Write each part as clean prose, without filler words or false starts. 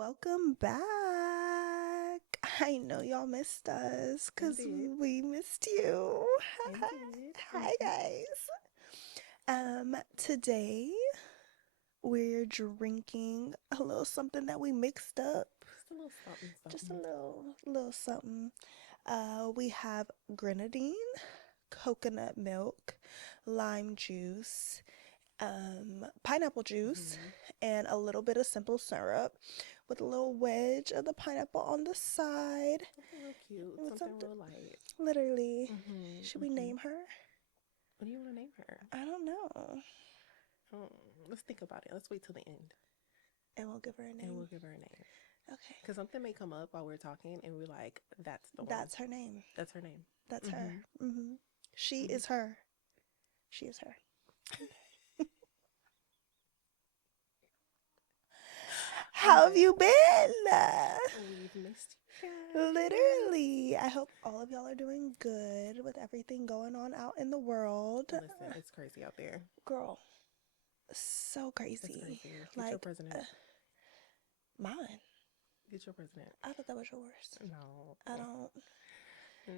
Welcome back. I know y'all missed us because Indeed. we missed you. Indeed. Hi guys. Today we're drinking a little something that we mixed up. Just a little something, Just a something. little something. We have grenadine, coconut milk, lime juice, pineapple juice, Mm-hmm. and a little bit of simple syrup with a little wedge of the pineapple on the side. Something real cute. With Something something, real light. literally. Mm-hmm. Should we Mm-hmm. name her? What do you want to name her? I don't know. Hmm. Let's think about it. Let's wait till the end, And we'll give her a and name. we'll give her a name. Okay. Because something may come up while we're talking, and we're like, "That's the one. That's her name. That's her name." That's her. Mm-hmm. She Mm-hmm. is her. She is her. I'm How have dead. you been? We've missed you guys. Literally. I hope all of y'all are doing good with everything going on out in the world. Listen, it's crazy out there. Girl, so It's crazy. crazy. Get your Like, president. mine. Get your president. I thought that was yours. No. I don't.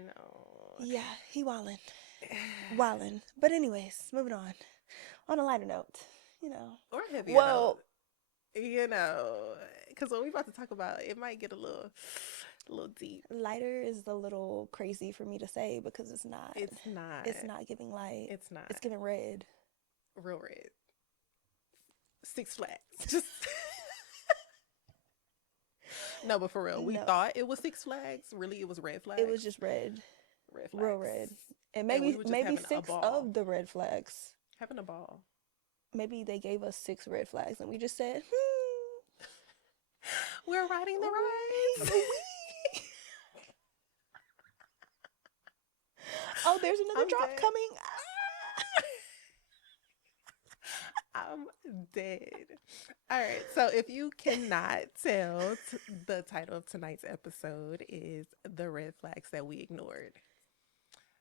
No. Yeah, he wildin'. Wildin'. But anyways, moving on. On a lighter note, you know. Or a heavier note. Well, Because what we about to talk about, it might get a little deep. lighter is a little crazy for me to say because it's not. It's not. It's not giving light. It's not It's giving red. real red. Six Flags. Just no, but for real, we No, thought it was Six Flags. Really, it was Red Flags. it was just red. Red Real Flags. red. And And we maybe were just maybe having a six ball. of the red flags. Having a ball. Maybe they gave us 6 red flags and we just said, We're riding the wee, rides. wee. Oh, there's another I'm drop dead. coming. I'm dead. All right. So if you cannot tell, the title of tonight's episode is The Red Flags That We Ignored.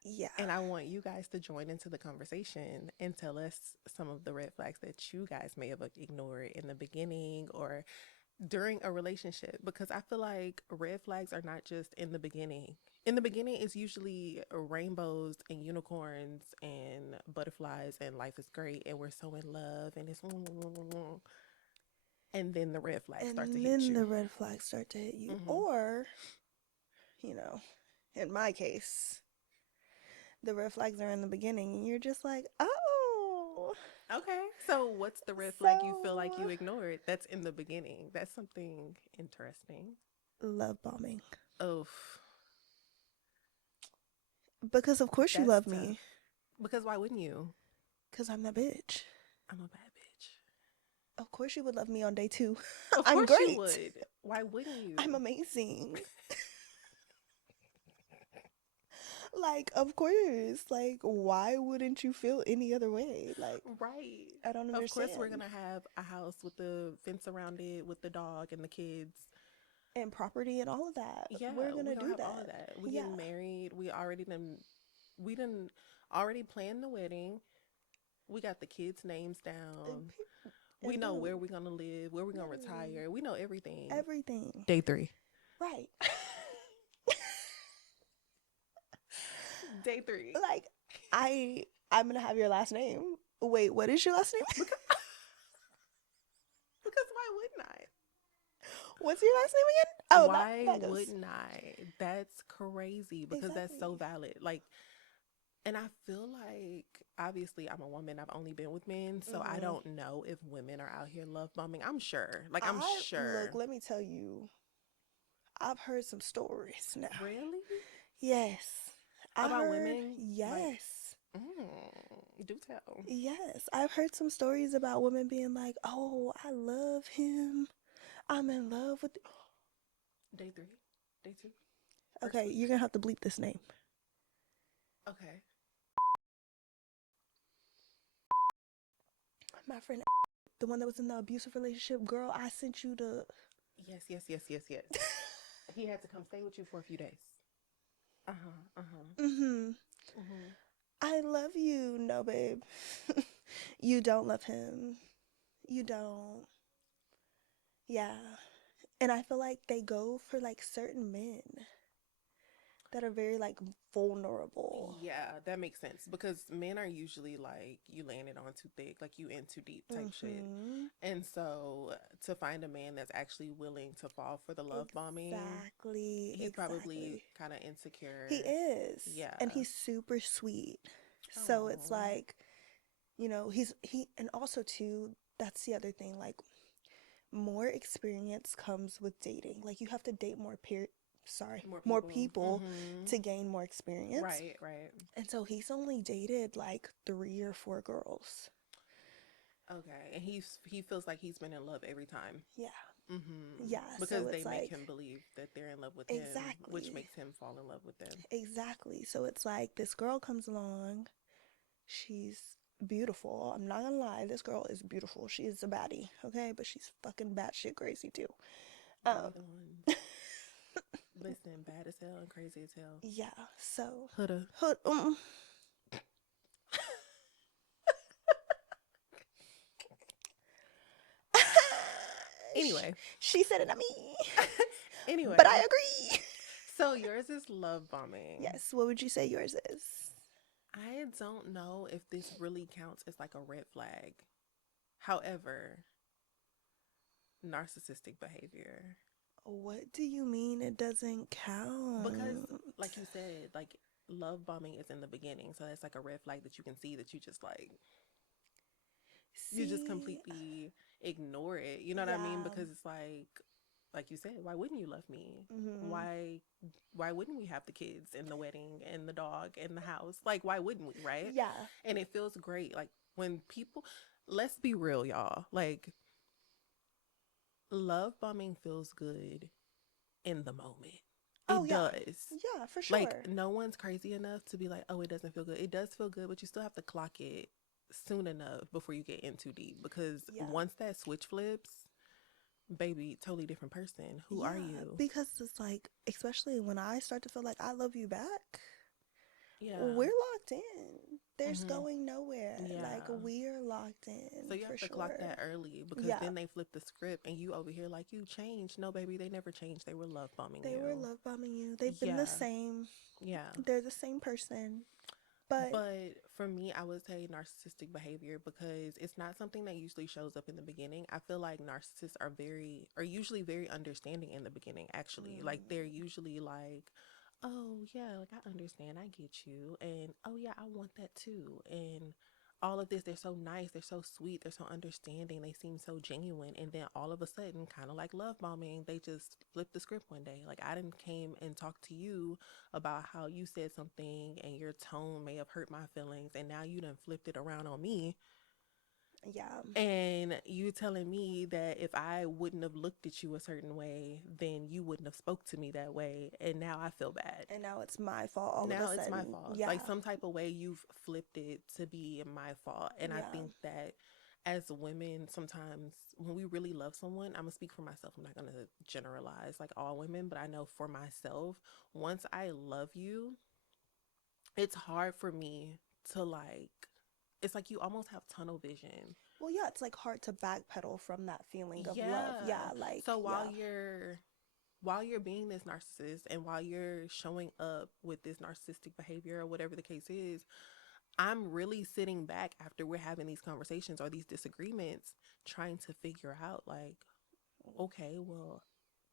Yeah. And I want you guys to join into the conversation and tell us some of the red flags that you guys may have ignored in the beginning or during a relationship, because I feel like red flags are not just in the beginning. In the beginning, it's usually rainbows and unicorns and butterflies, and life is great, and we're so in love, and it's and then the red flags start to And hit then you. the red flags start to hit you. Mm-hmm. Or, you know, in my case, the red flags are in the beginning and you're just like, oh. Okay, so what's the red flag you feel like So, you ignored? That's in the beginning. That's something interesting. love bombing. Oof, Because of course you that's love tough. me. Because why wouldn't you? Because I'm that bitch. I'm a bad bitch. Of course you would love me on day 2. Of I'm course great. you would. Why wouldn't you? I'm amazing. Like, of course. Like, why wouldn't you feel any other way? Like, Right. I don't Of course, we're understand. gonna have a house with the fence around it, with the dog and the kids. And property and all of that. Yeah, We're we gonna gonna do have all of that. that. We Yeah. getting married. We didn't already planned the wedding. We got the kids' names down. We And know where boom. we're gonna live, where we're gonna Literally. retire. We know everything. Everything. Day 3. Right. Day 3. Like, I'm gonna have your last name. Wait, what is your last name? Because, because why wouldn't I? What's your last name again? Oh, Why that goes. wouldn't I? That's crazy because that's so Exactly. valid. Like, and I feel like obviously I'm a woman. I've only been with men, so I Mm-hmm. don't know if women are out here love bombing. I'm sure. Like I'm sure. Look, let me tell you, I've heard some stories now. Really? Yes. I About heard, women? Like, yes. do tell. Yes. I've heard some stories about women being like, oh, I love him. I'm in love with. Day 3? Day 2? First Okay, week? you're gonna have to bleep this name. Okay. My friend, the one that was in the abusive relationship, girl, I sent you the. Yes, yes, yes, yes, yes. He had to come stay with you for a few days. Uh-huh. Mm-hmm. Mm-hmm. I love you. No, babe. You don't love him. You don't. Yeah. And I feel like they go for like certain men that are very like vulnerable. Yeah, that makes sense because men are usually like you landed on too thick, like you in too deep type shit. Mm-hmm. And so to find a man that's actually willing to fall for the love bombing, Exactly, he's probably exactly. kind of He insecure. is. Yeah. And he's super sweet. So it's Oh. like, and also too, that's the other thing, like more experience comes with dating. Like you have to date More more people. people Mhm. to gain more experience. Right, right. And so he's only dated like 3 or 4 girls. Okay. And he feels like he's been in love every time. Yeah. Mhm. Yeah. So Because they it's make like, him believe that they're in love with him, which exactly. makes him fall in love with them. Exactly. So it's like this girl comes along. She's beautiful. I'm not gonna lie. This girl is beautiful. She is a baddie, okay? But she's fucking batshit crazy too. Bring Um, it on. Listen, bad as hell and crazy as hell. yeah. So, Huda. hood. Anyway. She said it, not me. But I Anyway. agree. So yours is love bombing. Yes. What would you say yours is? I don't know if this really counts as like a red flag. However, narcissistic behavior. What do you mean it doesn't Because, count? like you said, like love bombing is in the beginning. So that's like a red flag that you can see that you just See, completely ignore it. You know what I mean? yeah. Because it's like you said, why wouldn't you love me? Hmm. Why wouldn't we have the kids and the wedding and the dog and the house? Like, why wouldn't we, right? Yeah. And it feels great. Like when people, let's be real, y'all. Like love bombing feels good in the moment. Oh, It yeah. does. Yeah, for Like sure. no one's crazy enough to be like, oh, it doesn't feel good. It does feel good, but you still have to clock it soon enough before you get in too deep. Because Yeah. once that switch flips, baby, totally different person. Who are Yeah, you? because it's like, especially when I start to feel like I love you back, Yeah. we're locked in. There's Mhm. going nowhere. Like, Yeah. we're locked So in you for have to clock sure. that early because Yeah, then they flip the script and you over here like you changed. No, baby, they never changed. They were love bombing they were you. love bombing you. They've been the Yeah. same. Yeah. They're the same person. But But for me, I would say narcissistic behavior because it's not something that usually shows up in the beginning. I feel like narcissists are usually very understanding in the beginning, actually. Like they're mm, usually like, oh, yeah, like I understand, I get you. And oh, yeah, I want that too. And all of this, they're so nice, they're so sweet, they're so understanding, they seem so genuine. And then all of a sudden, kind of like love bombing, they just flip the script one day. Like I didn't came and talked to you about how you said something and your tone may have hurt my feelings and now you done flipped it around on me yeah. and you telling me that if I wouldn't have looked at you a certain way then you wouldn't have spoke to me that way and now I feel bad. And now it's my fault all of a Now it's my sudden. fault, Yeah. like some type of way you've flipped it to be my fault. And I Yeah. think that as women sometimes when we really love someone, I'm gonna speak for myself, I'm not gonna generalize like all women, but I know for myself, once I love you, it's hard for me to like it's like you almost have tunnel vision. Well, yeah, it's like hard to backpedal from that feeling of love. Yeah. Yeah, like, So yeah. while you're being this narcissist and while you're showing up with this narcissistic behavior or whatever the case is, I'm really sitting back after we're having these conversations or these disagreements trying to figure out like, okay, well,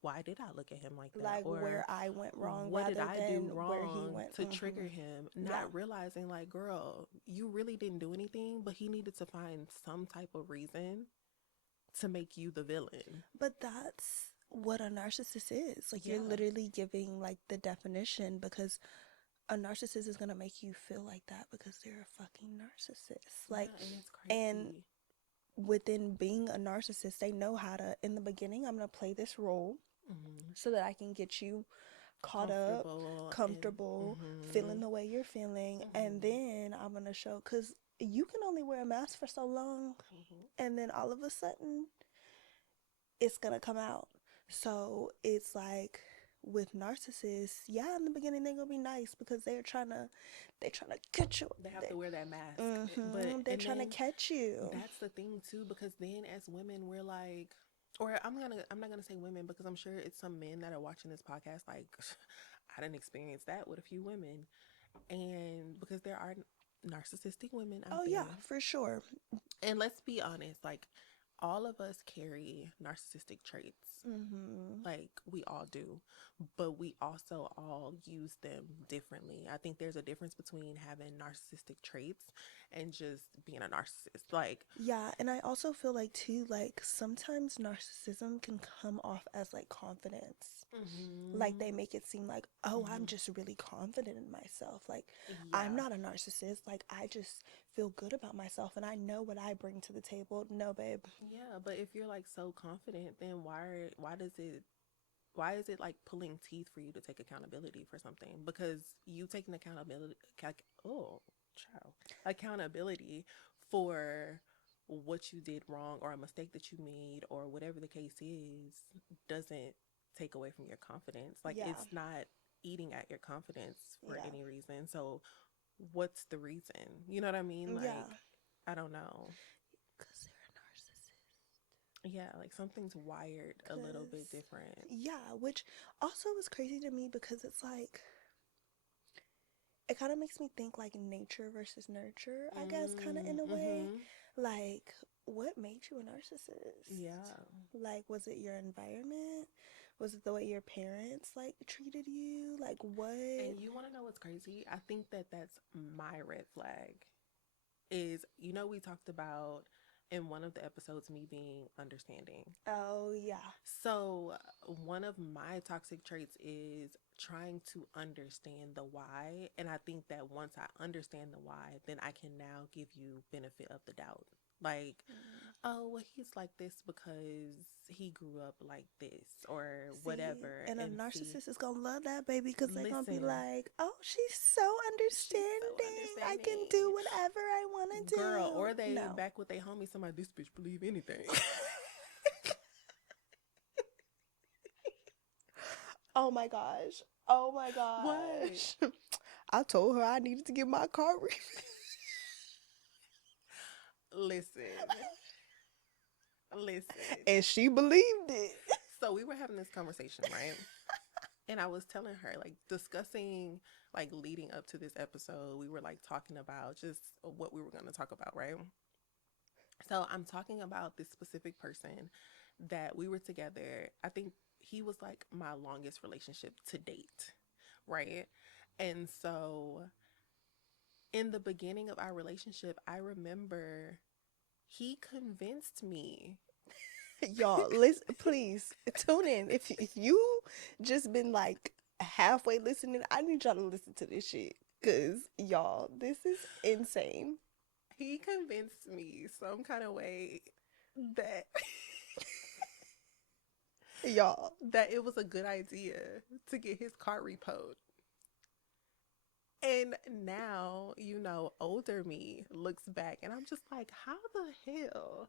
why did I look at him like that? Like Or where I went wrong what did rather I do than where he wrong went. to trigger him? Yeah. Not realizing, like, girl, you really didn't do anything, but he needed to find some type of reason to make you the villain. But that's what a narcissist is. Like you're Yeah. literally giving like the definition because a narcissist is going to make you feel like that because they're a fucking narcissist. Like, Yeah, and it's and crazy. within being a narcissist, they know how to, in the beginning, I'm going to play this role Hmm. so that I can get you caught up, Comfortable and comfortable, feeling hmm the way you're feeling. And hmm then I'm going to show, because you can only wear a mask for so long. hmm And then all of a sudden, it's going to come out. So it's like with narcissists, yeah, in the beginning they're gonna be nice because they're trying to catch you. they have to wear that mask. But They're and trying to then catch you. that's the thing too, because then as women we're like, or I'm not gonna say women because I'm sure it's some men that are watching this podcast. Like, I didn't experience that with a few women, and because there are narcissistic women out Oh yeah, there, for sure. and let's be honest, like all of us carry narcissistic traits. Mm-hmm. Like we all do, but we also all use them differently. I think there's a difference between having narcissistic traits and just being a narcissist. Like, Yeah, and I also feel like too, like sometimes narcissism can come off as like confidence. Like they mm-hmm, make it seem like, oh, I'm mm-hmm, just really confident in myself. Like I'm yeah, not a narcissist. Like I just feel good about myself and I know what I bring to the table. No, babe. yeah. But if you're like so confident, then why is it like pulling teeth for you to take accountability for something? Because you taking oh, child, accountability for what you did wrong or a mistake that you made or whatever the case is doesn't take away from your confidence. Like Yeah, it's not eating at your confidence for yeah, any reason. So what's the reason? You know what I mean? yeah. Like I don't know. Because they're a narcissist. Yeah, like something's wired a little bit Because, different. yeah, which also is crazy to me because it's like, it kind of makes me think like nature versus nurture, I guess, kind of in a way. Mm-hmm. Like, what made you a narcissist? Yeah. Like, was it your environment? Was it the way your parents like treated you? Like, what? And you want to know what's crazy? I think that that's my red flag. Is, we talked about in one of the episodes me being understanding. Oh, yeah. So, one of my toxic traits is trying to understand the why. And I think that once I understand the why, then I can now give you benefit of the doubt. Like, Mm. oh, well, he's like this because he grew up like this or See, whatever. and a And see, narcissist is gonna love that baby because they're gonna be listen, like, "Oh, she's so she's so understanding. I can do understanding. whatever I want to Girl, or do." they No. back with their homie, somebody, this bitch believe anything. Oh my gosh. Oh my What? gosh. I told her I needed to get my car Listen, listen. and she believed it. So we were having this conversation, right? And I was telling her, like, discussing, like, leading up to this episode, we were, like, talking about just what we were going to talk about, right? So I'm talking about this specific person that we were together. I think he was, like, my longest relationship to date, right? And so in the beginning of our relationship, I remember he convinced me. Y'all, listen, please tune in. If you just been like halfway listening, I need y'all to listen to this shit. Cause y'all, this is insane. He convinced me some kind of way that Y'all. that it was a good idea to get his car repoed. And now, older me looks back and I'm just like, how the hell?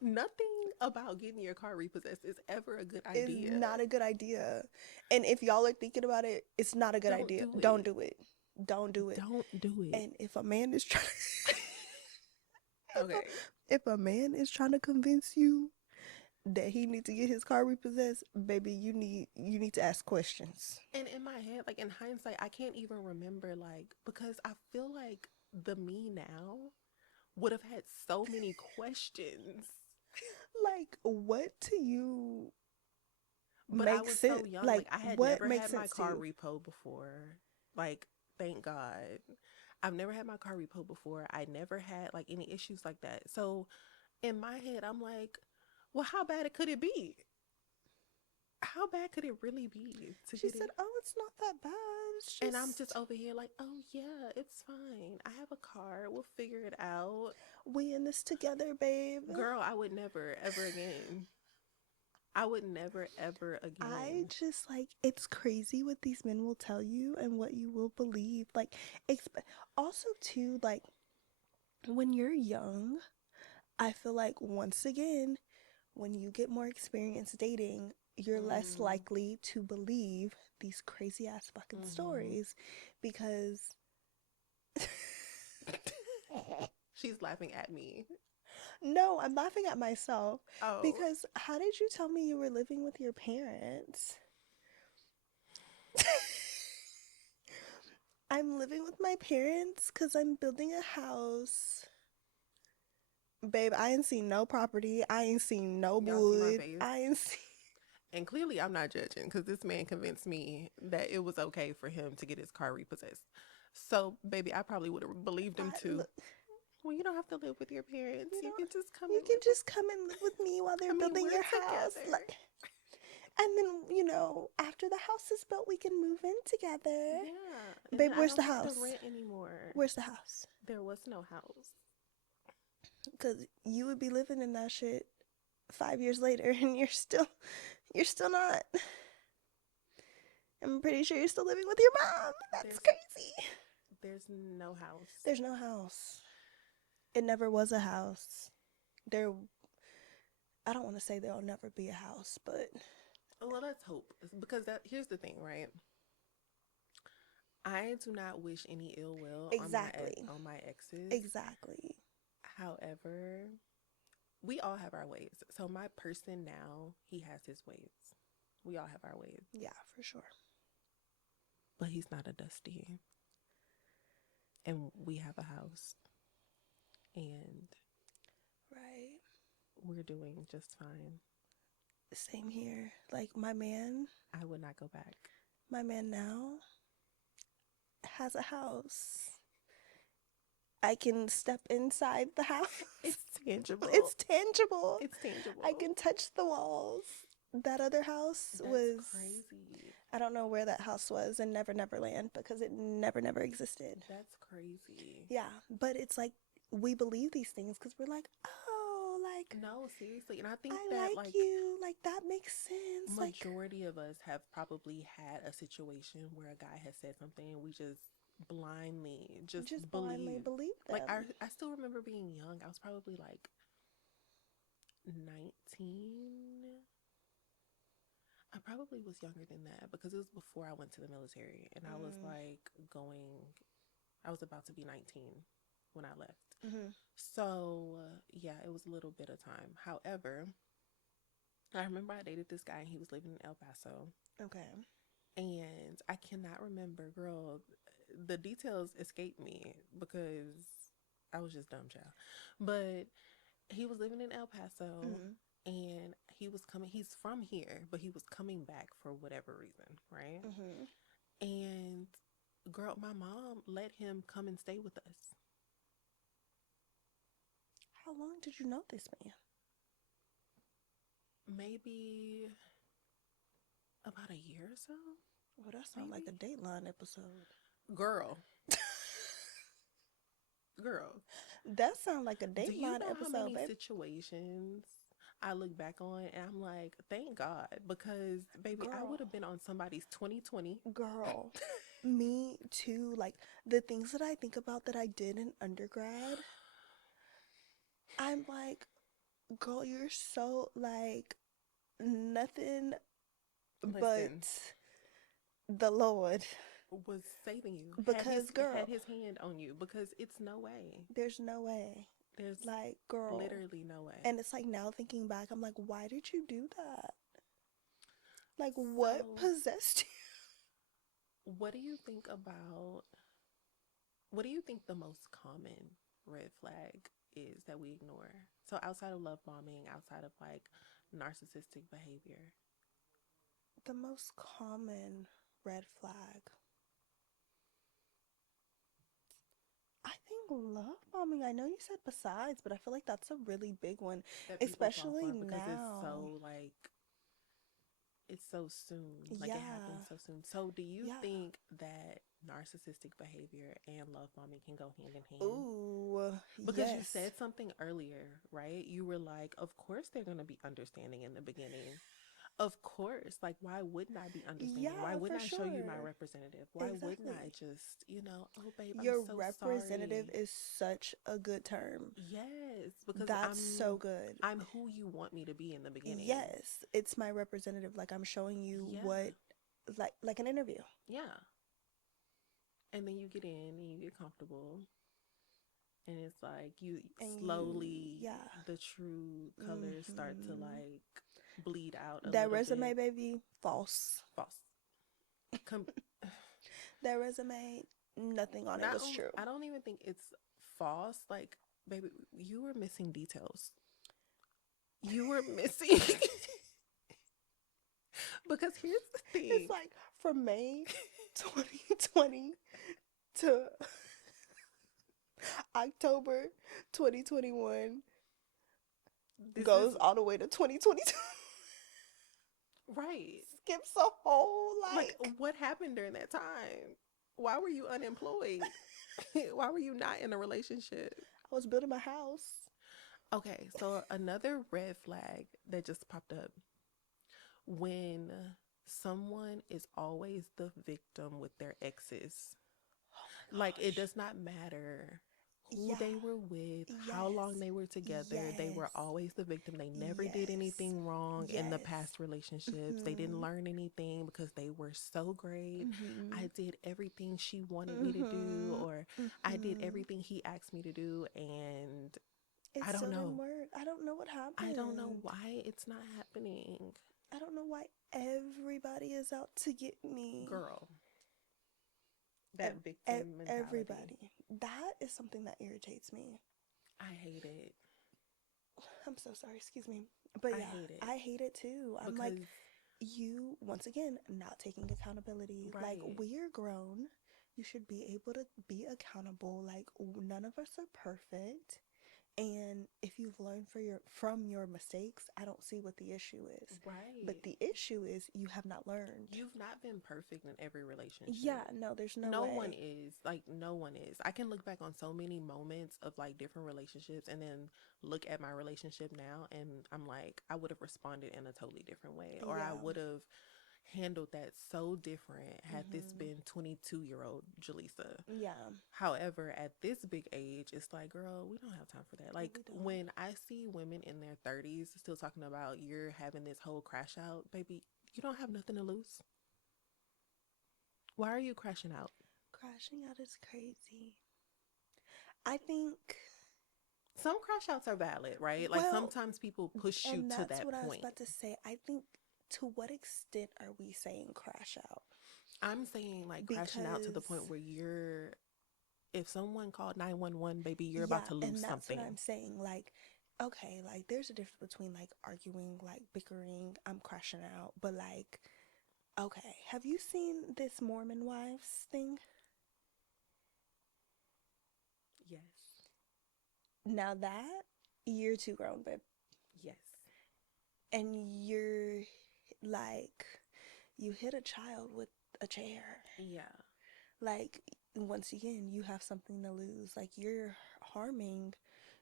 Nothing about getting your car repossessed is ever a good Is idea. not a good idea. And if y'all are thinking about it, it's not a good Don't idea. do Don't it. do it. Don't do it. Don't do it. And if a man is trying if Okay. if a man is trying to convince you that he needs to get his car repossessed, baby, you need to ask questions. And in my head, like in hindsight, I can't even remember, like, because I feel like the me now would have had so many questions. Like, what to you But I makes was so sense? young. Like, Like, I had what never makes had my sense to car you? repo before. Like, thank God. I've never had my car repo before. I never had, like, any issues like that. So, in my head, I'm like, well, how bad could it be? How bad could it really be to She get said, it? "Oh, it's not that bad. It's And I'm just just over here like, oh yeah, it's fine. I have a car. We'll figure it out. we in this together, babe." Girl, I would never, ever again. I would never, ever I again. just like it's crazy what these men will tell you and what you will believe. Like, also too, like when you're young, I feel like once again, when you get more experience dating, you're less Mm, likely to believe these crazy ass fucking mm-hmm. stories because She's laughing at me. No, I'm laughing at myself Oh, because how did you tell me you were living with your parents? I'm living with my parents because I'm building a house. Babe, I ain't seen no property. I ain't seen no y'all see my wood. face? I ain't seen. And clearly, I'm not judging because this man convinced me that it was okay for him to get his car repossessed. So, baby, I probably would have believed him too. Look, Well, you don't have to live with your parents. you You know, can just come you and can live with. just come and live with me while they're I mean, building we're your house. together. Like, and then, after the house is built, we can move in together. Yeah, and Babe, then I where's don't the have to house? rent anymore. Where's the house? There was no house. Because you would be living in that shit 5 years later, and you're still not. I'm pretty sure you're still living with your mom. That's There's crazy. there's no house. There's no house. It never was a house. There, I don't want to say there'll never be a house, but Well, let's hope because that here's the thing, right? I do not wish any ill will on exactly, my exes. exactly. However, we all have our ways. So my person now, he has his ways. We all have our ways. Yeah, for sure. But he's not a Dusty. And we have a house. And Right. we're doing just fine. Same here. Like I would not go back. my man now has a house. I can step inside the house. It's tangible. It's tangible. It's tangible. I can touch the walls. That other house That's was crazy. I don't know where that house was in Never Never Land because it never existed. That's crazy. Yeah, but it's like we believe these things because we're like, oh, like No, seriously. And I think I that like you, like that makes sense. Like majority of us have probably had a situation where a guy has said something and we just blindly believe. believe Like them. I still remember being young. I was probably like 19. I probably was younger than that because it was before I went to the military and I was like I was about to be 19 when I left. Mm-hmm. So, yeah, it was a little bit of time. However, I remember I dated this guy and he was living in El Paso. Okay. And I cannot remember, girl, the details escaped me because I was just dumb child. But he was living in El Paso Mm-hmm. and he's from here, but he was coming back for whatever reason, right? Mm-hmm. And girl, my mom let him come and stay with us. How long did you know this man? Maybe about a year or so. Well, that sounds like a Dateline episode. Girl, girl. That sounds like a Do you Dateline know how episode, many babe. situations I look back on and I'm like, thank God, because baby, I Girl, would have been on somebody's 2020. girl, me too. Like the things that I think about that I did in undergrad, I'm like, girl, you're so like nothing but Listen, the Lord. was saving you, Because, had girl, his hand on you, because it's no way. there's no way. There's Like, girl. literally no way. And it's like now thinking back, I'm like, why did you do that? Like, what So, possessed what do you think about what do you think the most common red flag is that we ignore? So outside of love bombing, outside of like narcissistic behavior. you? The most common red flag. I think love bombing. I know you said besides, but I feel like that's a really big one, That people fall especially for because now. it's so soon. Like it happens Yeah, so soon. So do you yeah. think that narcissistic behavior and love bombing can go hand in hand? Ooh, Because you yes. said something earlier, right? You were like, of course they're going to be understanding in the beginning. Of course. Like, why wouldn't I be understanding? Why Yeah, for wouldn't I show you my sure. representative? Why wouldn't I Exactly. just, oh, babe, I'm Your so representative sorry. is such a good term. Yes, because That's so good. I'm who you want me to be in the beginning. Yes, it's my representative. Like I'm showing you Yeah. what, like an interview. Yeah. And then you get in and you get comfortable. And it's like you and slowly, yeah. the true colors start to Hmm. like bleed out a That little resume, bit. baby, false. False. Com- That resume, nothing on it Not was only, true. I don't even think it's false. Like, baby, you were missing details. You were missing. Because here's the It's thing. like from May 2020 to October 2021 This is goes all the way to 2022. right. Skips a whole Like, like what happened during that time? Why were you unemployed? Why were you not in a relationship? I was building my house. Okay, so another red flag that just popped up when someone is always the victim with their exes. Oh my Like, it gosh. does not matter who Yeah. they were with, how long Yes. they were together, they Yes. were always the victim. They never did Yes. anything wrong in the Yes. past relationships. They didn't Mhm. learn anything because they were so great. Mhm. I did everything she wanted me to do, Mhm. or I did Mhm. everything he asked me to do, and It I don't still didn't know. work. I don't know what I don't know happened. why it's not happening. I don't know why everybody is out to get me. Girl, that victim mentality. Everybody. That is something that irritates me. I hate it. I'm so sorry, excuse me. But I yeah, hate it I hate it too. I'm like, because, you, once again, not taking accountability. Like, right, we're grown. You should be able to be accountable. Like, none of us are perfect. And if you've learned from your mistakes, I don't see what the issue is. But right. the issue is you have not learned. You've not been perfect in every Yeah, relationship. no, there's no No one way. is. Like, no one is. I can look back on so many moments of like different relationships and then look at my relationship now and I'm like, I would have responded in a totally different way, or I Yeah. would have handled that so different had this Mhm. been 22-year-old Jaleesa. Yeah. However, at this big age, it's like, girl, we don't have time for that. Like, We don't. when I see women in their 30s still talking about you're having this whole crash out, baby, you don't have nothing to lose. Why are you crashing out? Crashing out is crazy. I think, Some crash outs are valid, right? Like, well, sometimes people push you and to that's that what I was point. about to say. I think, to what extent are we saying crash out? I'm saying, like, crashing out to the point Because, where you're, if someone called 911, baby, you're about yeah, to lose and that's what something. I'm saying. Like, okay, like, there's a difference between like arguing, like bickering, I'm crashing out, but like, okay, have you seen this Mormon wives thing? Yes. Now that, you're too grown, babe. Yes. And you're like, you hit a child with a chair. Yeah. Like, once again, you have something to lose. Like, you're harming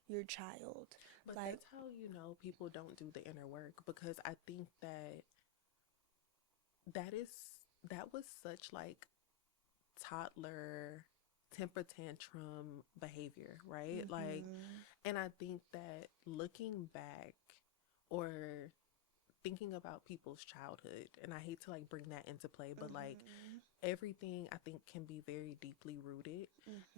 your child. But Like, that's how you know people don't do the inner work, because I think that that is that was such like toddler temper tantrum behavior, right? Like, mm-hmm, and I think that looking back or thinking about people's childhood, and I hate to like bring that into play, but like mm-hmm, everything I think can be very deeply rooted.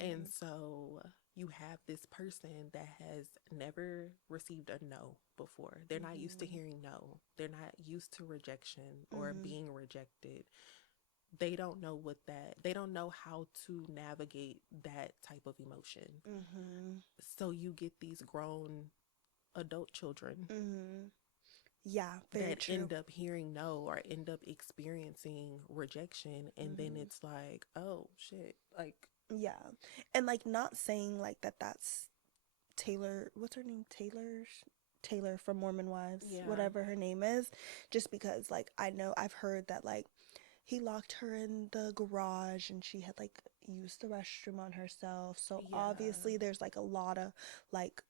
And mm-hmm, so you have this person that has never received a no before. They're not used to mm-hmm, hearing no. They're not used to rejection or mm-hmm, being rejected. They don't know what that, they don't know how to navigate that type of emotion. mm-hmm, So you get these grown adult children mm-hmm. Yeah, very that true. end up hearing no or end up experiencing rejection, and then Mm-hmm. it's like, oh shit, like, Yeah. And like, not saying like that's Taylor, what's her name? Taylor from Mormon Wives, yeah, whatever her name is, just because like I know I've heard that like he locked her in the garage and she had like used the restroom on herself. So yeah, obviously there's like a lot of like,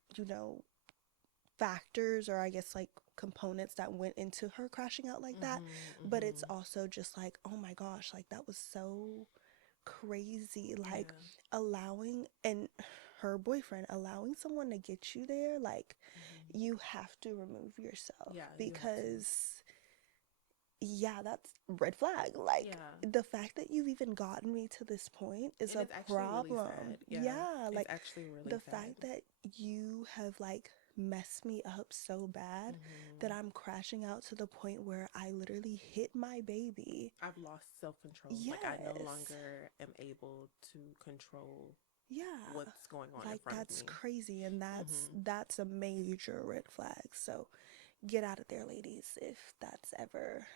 factors, or I guess like components that went into her crashing out like that. mm-hmm, But it's mm-hmm, also just like, oh my gosh, like that was so crazy. Like, yeah, allowing, and her boyfriend allowing someone to get you there, like, mm-hmm. you have to remove yourself, Yeah, you have to. because yeah, that's red flag. Like, Yeah. the fact that you've even gotten me to this point is And a it's actually really problem. sad. Yeah. Yeah, It's like actually really the sad. fact that you have like messed me up so bad that Hmm. I'm crashing out to the point where I literally hit my baby. I've lost self control. Like, I no Yes. longer am able to control Yeah. what's going on in Like front of that's me. crazy, and Hmm. that's a major red flag. So get out of there, ladies, if that's ever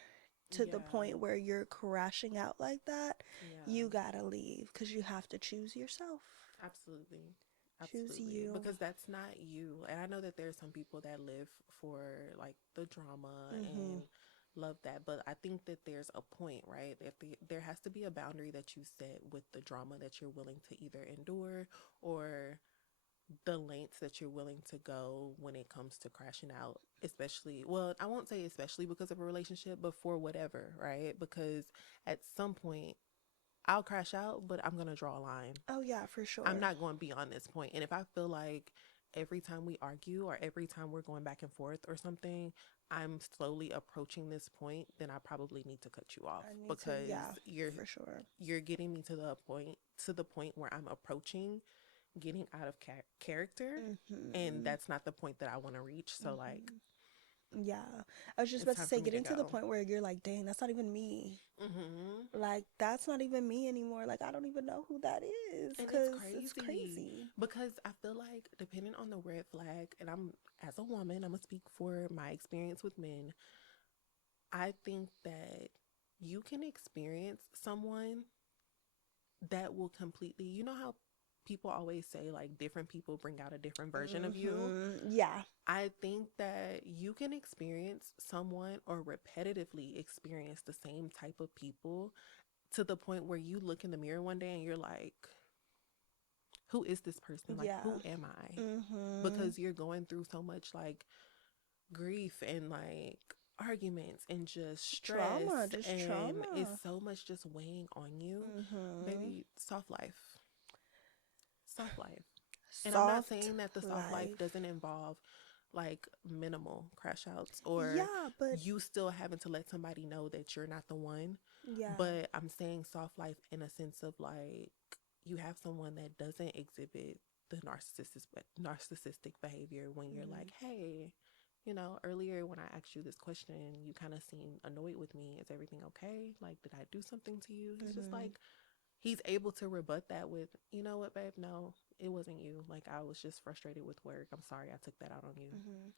to the Yeah. point where you're crashing out like that. You Yeah. gotta leave because you have to choose yourself. Absolutely. Choose Absolutely. you. Because that's not you. And I know that there's some people that live for like the drama Mm-hmm. and love that. But I think that there's a point, right? There has to be a boundary that you set with the drama that you're willing to either endure or the lengths that you're willing to go when it comes to crashing out. Especially, well, I won't say especially because of a relationship, but for whatever, right? Because at some point, I'll crash out, but I'm going to draw a line. Oh yeah, for I'm sure. not going beyond this point. And if I feel like every time we argue or every time we're going back and forth or something, I'm slowly approaching this point, then I probably need to cut you off I need to, because yeah, you're for sure. you're getting me to the point where I'm approaching getting out of character, and Mm-hmm. that's not the point that I want to reach. So like Mm-hmm. Yeah. I was just it's about to time for say, me to getting to the go. point where you're like, dang, that's not even me. Mhm. Like, that's not even me anymore. Like, I don't even know who that is And it's because it's crazy crazy. because I feel like depending on the red flag, and I'm as a woman, I'm gonna speak for my experience with men. I think that you can experience someone that will completely, you know how people always say like different people bring out a different version of you. Mm-hmm. Yeah. I think that you can experience someone or repetitively experience the same type of people to the point where you look in the mirror one day and you're like, who is this person? Like, Yeah. who am I? Mm-hmm. Because you're going through so much like grief and like arguments and just stress, Trauma, just and it's trauma. so much just weighing on you. Mm-hmm. Baby, soft life. Soft life. And I'm not Soft saying that the soft life life. doesn't involve like minimal crash outs or Yeah, but you still having to let somebody know that you're not the one. yeah. But I'm saying soft life in a sense of like you have someone that doesn't exhibit the narcissistic behavior when you're Mm-hmm. like, hey, you know, earlier when I asked you this question, you kind of seemed annoyed with me. Is everything okay? Like, did I do something to you? He's just Mm-hmm. like, he's able to rebut that with, you know what, babe? No, it wasn't you. Like, I was just frustrated with work. I'm sorry I took that out on you. Mm-hmm.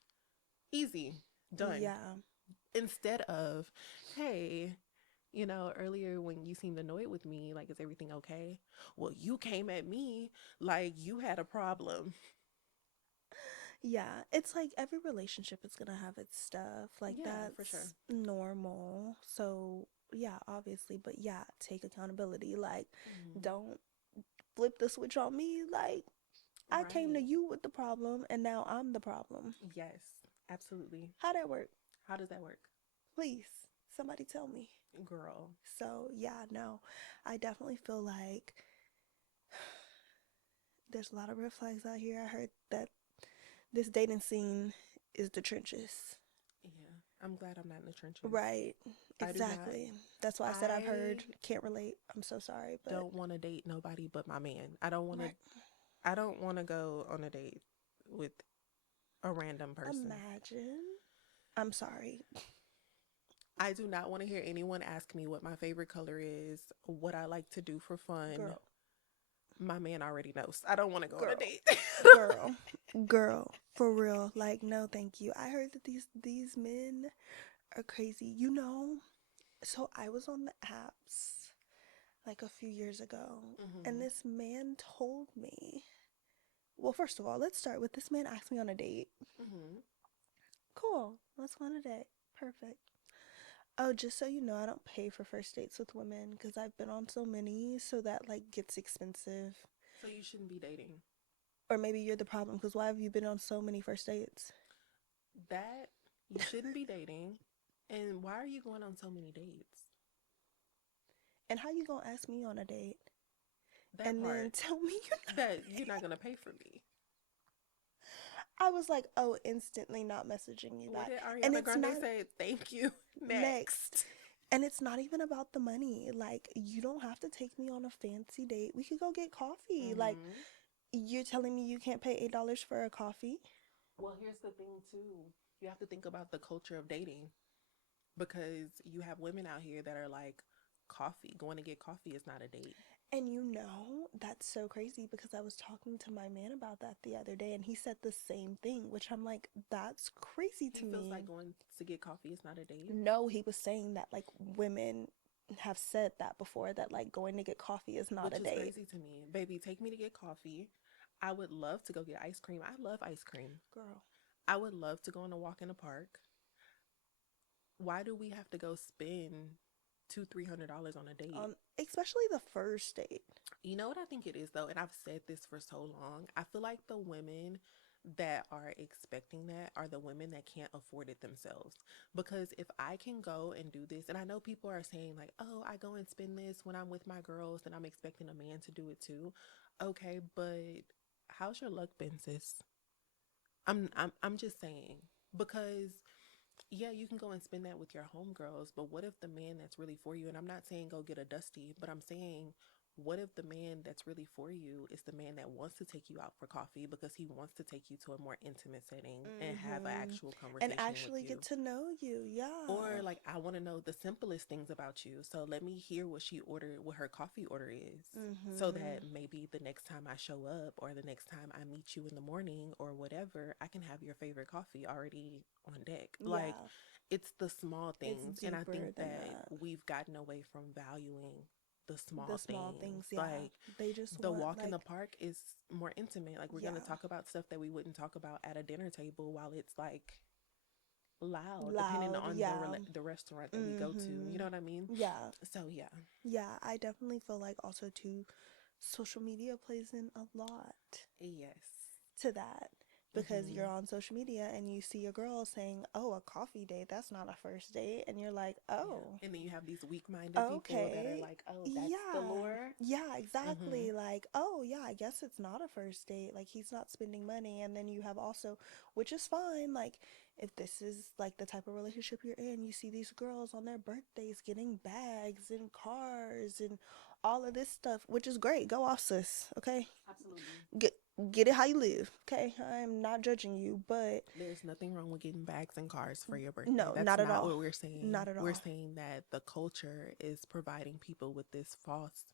Easy, done. Yeah. Instead of, hey, you know, earlier when you seemed annoyed with me, like, is everything okay? Well, you came at me like you had a problem. Yeah, it's like every relationship is gonna have its stuff. Like Yeah, for sure. that's normal. So, yeah, obviously, but yeah, take accountability. Like Hmm. don't flip the switch on me. Like I came to Right. you with the problem and now I'm the problem. Yes, absolutely. How that work? How does that work? Please, somebody tell me. Girl. So, yeah, no. I definitely feel like there's a lot of red flags out here. I heard that this dating scene is the trenches. Yeah. I'm glad I'm not in the trenches. Right. I do not. Exactly. That's why I said I've I heard. Can't relate. I'm so sorry, but don't want to date nobody but my man. right. I don't want to go on a date with a random person. Imagine. I'm sorry. I do not want to hear anyone ask me what my favorite color is, what I like to do for fun. Girl. My man already knows. I don't want to go on a Girl. date. Girl. Girl. For real. Like, no, thank you. I heard that these men are crazy. You know, so I was on the apps like a few years ago, and Hmm. this man told me. Well, first of all, let's start with this man asked me on a date. Hmm. Cool. Let's go on a date. Perfect. Oh, just so you know, I don't pay for first dates with women because I've been on so many, so that like gets expensive. So you shouldn't be dating. Or maybe you're the problem because why have you been on so many first dates? That you shouldn't be dating. And why are you going on so many dates? And how you gonna ask me on a date That and then part tell me you're not? that you're not going to pay for me. I was like, oh, instantly not messaging you What back, did and Ariana it's Grande not say? Thank you. next. Next. And it's not even about the money. Like, you don't have to take me on a fancy date. We could go get coffee. Like, Mm-hmm. you're telling me you can't pay $8 for a coffee? Well, here's the thing too. You have to think about the culture of dating because you have women out here that are like, coffee, going to get coffee is not a date. And that's so crazy because I was talking to my man about that the other day and he said the same thing, which I'm like, that's crazy He to feels like me. going to get coffee is not a date, No, he was saying that like women have said that before, that like going to get coffee is not a which is date. crazy to me. Baby, take me to get coffee. I would love to go get ice cream. I love ice cream. Girl. I would love to go on a walk in the park. Why do we have to go spend $200-300 on a date? Especially the first date. You know what I think it is though, and I've said this for so long. I feel like the women that are expecting that are the women that can't afford it themselves. Because if I can go and do this, and I know people are saying like, "Oh, I go and spend this when I'm with my girls, and I'm expecting a man to do it too." Okay, but how's your luck been, sis? I'm just saying because yeah, you can go and spend that with your homegirls, but what if the man that's really for you, and I'm not saying go get a dusty, but I'm saying, what if the man that's really for you is the man that wants to take you out for coffee because he wants to take you to a more intimate setting and have an Mm-hmm. actual And conversation with actually you? get to know you. Or Yeah. like I want to know the simplest things about you. So let me hear what she ordered, what her coffee order is. So Mm-hmm. that maybe the next time I show up or the next time I meet you in the morning or whatever, I can have your favorite coffee already on deck. Like Yeah. it's the small It's things. And I think deeper than that that. we've gotten away from valuing the The small small things. things, yeah. Like They just the want walk in the like, park is more intimate. Like we're going to yeah, talk about stuff that we wouldn't talk about at a dinner table while it's like loud depending loud, on yeah. the restaurant that we go to, you Mm-hmm. know what I mean? Yeah. So yeah. Yeah. I definitely feel like also too social media plays in a lot Yes. to that, because you're Mhm. on social media and you see a girl saying, "Oh, a coffee date, that's not a first date." And you're like, Yeah, "Oh, and then you have these weak-minded people that are okay. like, oh, that's the Yeah. lure. Yeah, Mhm. exactly. Like, oh, yeah, I guess it's not a first date. Like, he's not spending money." And then you have also, which is fine, like, if this is like the type of relationship you're in, you see these girls on their birthdays getting bags and cars and all of this stuff, which is great. Go off, sis. Okay? Absolutely. Get get it how you live. Okay? I'm not judging you, but There's nothing wrong with getting bags and cars for your birthday. no, That's not at not all. what we're saying. Not at We're all. saying that the culture is providing people with this false.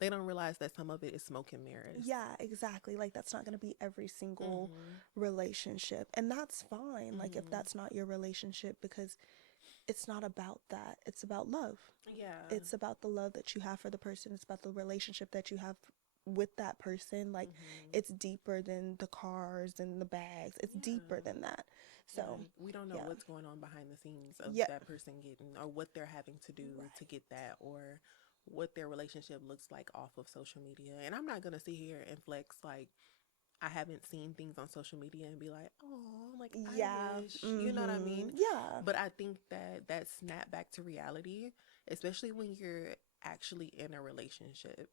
They don't realize that some of it is smoke and mirrors. Yeah, exactly. Like, that's not going to be every single Mhm. relationship. And that's fine. Like, if Mhm. that's not your relationship, because it's not about that. It's about love. Yeah. It's about the love that you have for the person. It's about the relationship that you have with that person. Like, Mhm. it's deeper than the cars and the bags, it's deeper Yeah. than that. So, Like we don't know yeah. what's going on behind the scenes of Yeah. that person getting or what they're having to do to Right. get that or what their relationship looks like off of social media. And I'm not going to sit here and flex like I haven't seen things on social media and be like, "Oh, like I Yeah. wish." You know what I Mm-hmm. mean? Yeah. But I think that that snap back to reality, especially when you're actually in a relationship,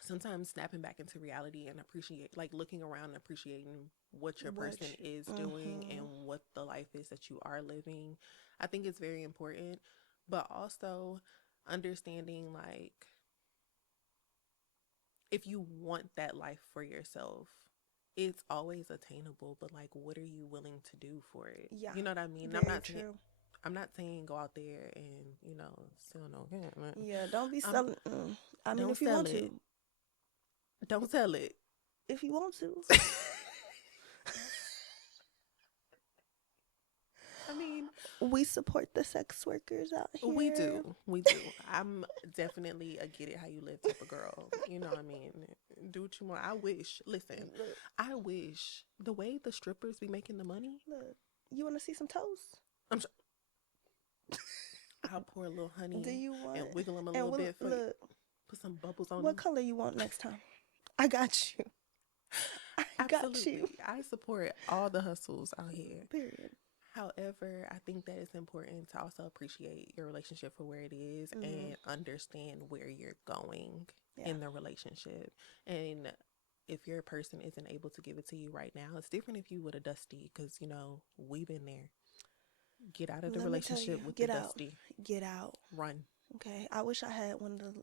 sometimes snapping back into reality and appreciate like looking around and appreciating what your What person you, is doing and mm-hmm. what the life is that you are living, I think it's very important. But also understanding like if you want that life for yourself, it's always attainable, but like what are you willing to do for it? Yeah. You know what I mean? Very true. I'm not saying go out there and, sell no gun. Yeah, don't be Um selling. I mean, don't if you sell want it. to, Don't sell it. if you want to, I mean, we support the sex workers out we here. do. We do. I'm definitely a get it how you live type of girl. You know what I mean? Do what you want. I wish, listen, Look, I wish the way the strippers be making the money, look. You want to see some toes? I'm sure I'll pour a little Do honey you want? and wiggle them a And little we'll, bit for you. look, Put some bubbles on what them. color you want next time? I got you. I got you. Absolutely. I support all the hustles out here. Period. However, I think that it's important to also appreciate your relationship for where it is Mm-hmm. and understand where you're going Yeah. in the relationship. And if your person isn't able to give it to you right now, it's different if you would have dusty because, we've been there. Get out of the Let me tell you, relationship with the get out. dusty. Get out. Run. Okay. I wish I had one of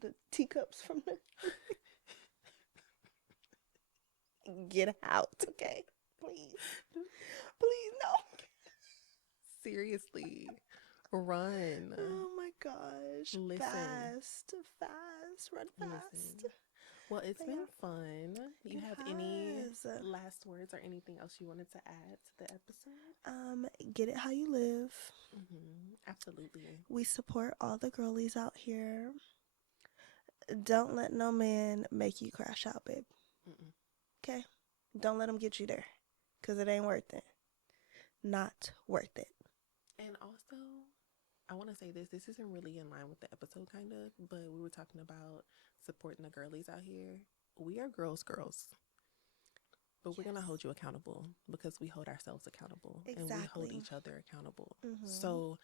the teacups from the get out. Okay. Please. Please no. Seriously. Run. Oh my gosh. Listen. Fast. Fast. Run fast. Listen. Well, it's But been yeah, fun. You it have any has. last words or anything else you wanted to add to the episode? Get it how you live. Absolutely. We support all the girlies out here. Don't let no man make you crash out, babe. Mm-mm. Okay? Don't let him get you there. Because it ain't worth it. Not worth it. And also, I want to say this. This isn't really in line with the episode, kind of, but we were talking about supporting the girlies out here. We are girls, but we're going to hold you accountable because we hold ourselves accountable and we hold Exactly. each other accountable. Mm-hmm. So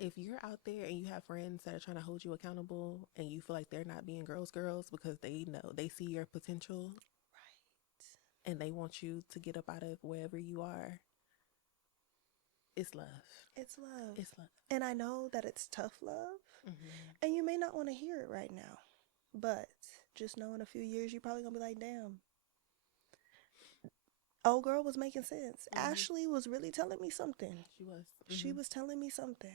if you're out there and you have friends that are trying to hold you accountable and you feel like they're not being girls because they know they see your potential, right, and they want you to get up out of wherever you are, it's love. It's love. It's love. And I know that it's tough love. And you may not want to hear it right now. But just know in a few years, you're probably going to be like, damn. Old girl was making sense. Ashley was really telling me something. She was. She was telling me something.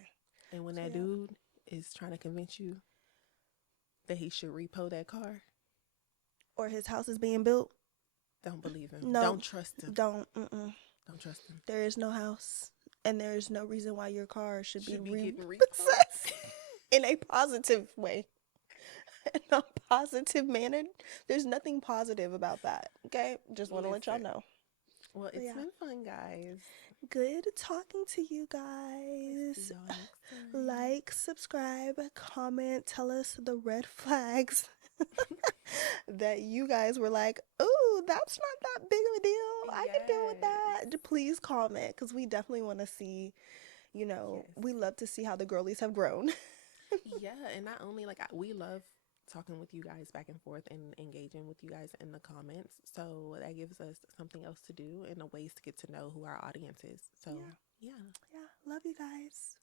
And when that dude is trying to convince you that he should repo that car, or his house is being built, don't believe him. No. Don't trust him. Don't trust him. There is no house. And there is no reason why your car should be getting repossessed in a positive way. In a positive manner. There's nothing positive about that. Okay? Just want to let y'all know. Well, it's been fun, guys. Good talking to you guys. Like, subscribe, comment, tell us the red flags that you guys were like, ooh, that's not that big of a deal. I can deal with that. Please comment, because we definitely want to see, we love to see how the girlies have grown. Yeah, and not only we love talking with you guys back and forth and engaging with you guys in the comments. So that gives us something else to do and a ways to get to know who our audience is. So, yeah. Love you guys.